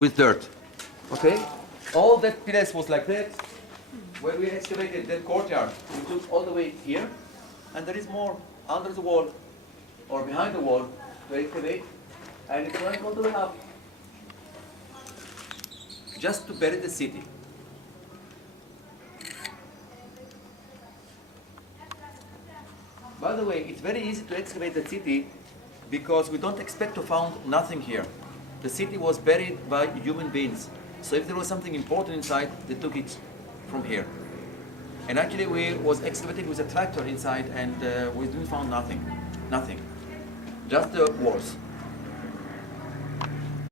with dirt. Okay? All that place was like that. When we excavated that courtyard, we took all the way here, and there is more under the wall or behind the wall to excavate, and it's going all the way up just to bury the city. By the way, it's very easy to excavate the city because we don't expect to find nothing here. The city was buried by human beings. So if there was something important inside, they took it from here. And actually we was excavating with a tractor inside and we didn't find nothing. Nothing. Just the walls.